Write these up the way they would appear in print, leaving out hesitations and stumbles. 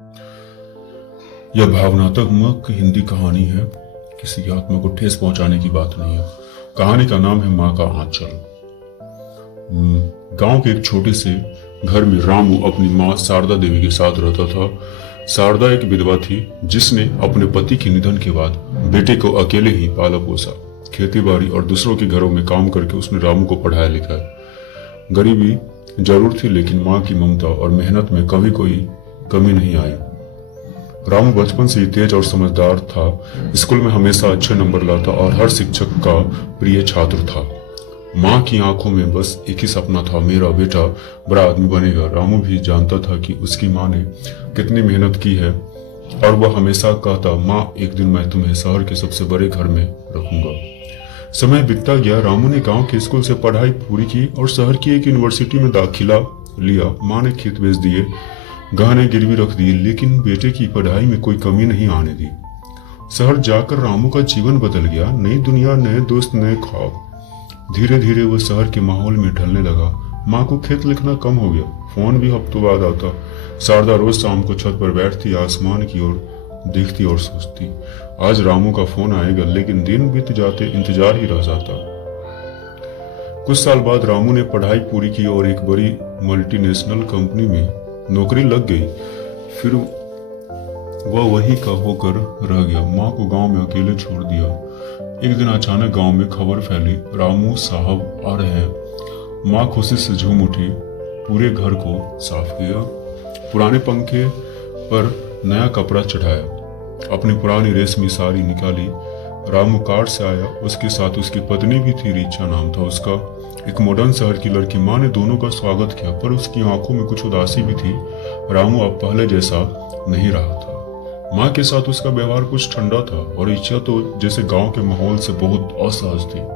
यह भावनात्मक हिंदी कहानी है। किसी की आत्मा को ठेस पहुंचाने की बात नहीं है। कहानी का नाम है माँ का आंचल। गांव के एक छोटे से घर में रामू अपनी माँ शारदा देवी के साथ रहता था। शारदा एक विधवा थी जिसने अपने पति के निधन के बाद बेटे को अकेले ही पाला पोसा। खेती बाड़ी और दूसरों के घरों में काम करके उसने रामू को पढ़ाया लिखाया। गरीबी जरूर थी लेकिन माँ की ममता और मेहनत में कभी कोई कमी नहीं आई। रामू बचपन से ही तेज और समझदार था। स्कूल में हमेशा अच्छे नंबर लाता और हर शिक्षक का प्रिय छात्र था। माँ की आंखों में बस एक ही सपना था, मेरा बेटा बड़ा आदमी बनेगा। रामू भी जानता था कि उसकी माँ ने कितनी मेहनत की है और वह हमेशा कहता, माँ एक दिन मैं तुम्हें शहर के सबसे बड़े घर में रखूंगा। समय बीतता गया। रामू ने गांव के स्कूल से पढ़ाई पूरी की और शहर की एक यूनिवर्सिटी में दाखिला लिया। माँ ने खेत बेच दिए, गहने गिरवी रख दिए, लेकिन बेटे की पढ़ाई में कोई कमी नहीं आने दी। शहर जाकर रामू का जीवन बदल गया। नई दुनिया, नए दोस्त, नए ख्वाब। धीरे धीरे वह शहर के माहौल में ढलने लगा। माँ को खेत लिखना कम हो गया, फोन भी हफ्तों बाद आता। शारदा रोज शाम को छत पर बैठती, आसमान की ओर देखती और सोचती, आज रामू का फोन आएगा। लेकिन दिन बीत जाते इंतजार ही रह जाता। कुछ साल बाद रामू ने पढ़ाई पूरी की और एक बड़ी मल्टीनेशनल कंपनी में नौकरी लग गई। फिर वह वहीं का होकर रह गया। माँ को गांव में अकेले छोड़ दिया। एक दिन अचानक गांव में खबर फैली, रामू साहब आ रहे हैं। माँ खुशी से झूम उठी, पूरे घर को साफ किया, पुराने पंखे पर नया कपड़ा चढ़ाया, अपनी पुरानी रेशमी साड़ी निकाली। रामू कार से आया, उसके साथ उसकी पत्नी भी थी, रीचा नाम था उसका, एक मॉडर्न शहर की लड़की। माँ ने दोनों का स्वागत किया पर उसकी आंखों में कुछ उदासी भी थी। रामू अब पहले जैसा नहीं रहा था। माँ के साथ उसका व्यवहार कुछ ठंडा था और रीचा तो जैसे गांव के माहौल से बहुत असहज थी।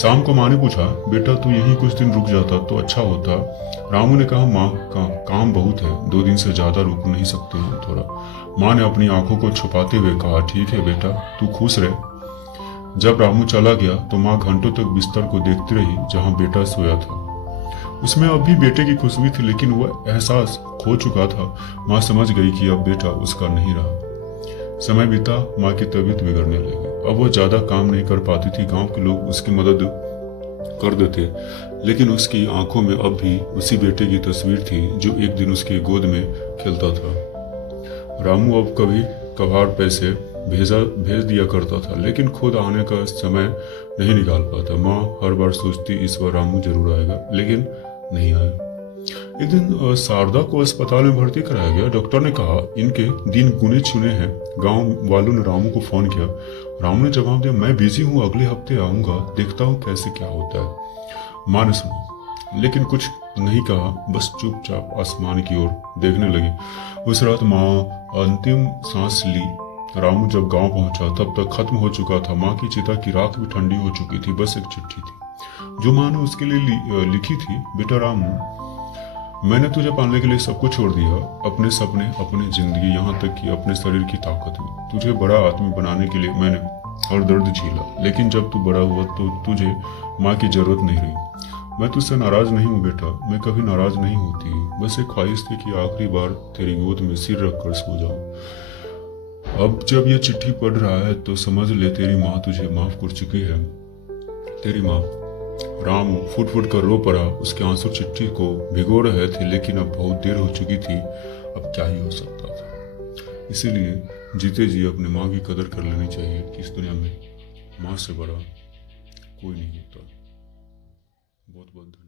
शाम को माँ ने पूछा, बेटा तू यहीं कुछ दिन रुक जाता तो अच्छा होता। रामू ने कहा, माँ का काम बहुत है, 2 दिन से ज्यादा रुक नहीं सकते हम थोड़ा। माँ ने अपनी आंखों को छुपाते हुए कहा, ठीक है बेटा, तू खुश रहे। जब रामू चला गया तो माँ घंटों तक बिस्तर को देखती रही जहां बेटा सोया था। उसमें अब भी बेटे की खुशबू थी लेकिन वह एहसास खो चुका था। माँ समझ गई कि अब बेटा उसका नहीं रहा। समय बीता, माँ की तबीयत बिगड़ने लगी। अब वह ज्यादा काम नहीं कर पाती थी। गांव के लोग उसकी मदद कर देते लेकिन उसकी आंखों में अब भी उसी बेटे की तस्वीर थी जो एक दिन उसकी गोद में खेलता था। रामू अब कभी कभार पैसे भेज दिया करता था लेकिन खुद आने का समय नहीं निकाल पाता। माँ हर बार सोचती इस बार रामू जरूर आएगा, लेकिन नहीं आया। एक दिन शारदा को अस्पताल में भर्ती कराया गया। डॉक्टर ने कहा, इनके दिन गुने चुने हैं। गांव वालों ने रामू को फोन किया। रामू ने जवाब दिया, मैं बिजी हूँ, अगले हफ्ते आऊंगा, देखता हूँ कैसे क्या होता है। माँ ने सुना लेकिन कुछ नहीं कहा, बस चुपचाप आसमान की ओर देखने लगी। उस रात माँ अंतिम सांस ली। रामू जब गांव पहुंचा तब तक खत्म हो चुका था। माँ की चिता की राख भी ठंडी हो चुकी थी। बस एक चिट्ठी थी जो माँ ने उसके लिए लिखी थी, बेटा रामू, मैंने तुझे पालने के लिए सब कुछ छोड़ दिया, अपने सपने, अपनी जिंदगी, यहाँ तक कि अपने शरीर की ताकत भी। तुझे बड़ा आदमी बनाने के लिए मैंने हर दर्द झेला, लेकिन जब तू बड़ा हुआ तो तुझे माँ की जरूरत नहीं रही। मैं तुझसे नाराज नहीं हूँ बेटा, मैं कभी नाराज नहीं होती, बस एक ख्वाहिश थी कि आखिरी बार तेरी गोद में सिर रखकर सो जाऊं। अब जब यह चिट्ठी पढ़ रहा है तो समझ ले तेरी माँ तुझे माफ कर चुकी है। तेरी माँ। रामू फुट फुट कर रो पड़ा। उसके आंसू चिट्ठी को भिगो रहे थे लेकिन अब बहुत देर हो चुकी थी। अब क्या ही हो सकता था। इसीलिए जीते जी अपने माँ की कदर कर लेनी चाहिए कि इस दुनिया में माँ से बड़ा कोई नहीं होता। बहुत बहुत धन्यवाद।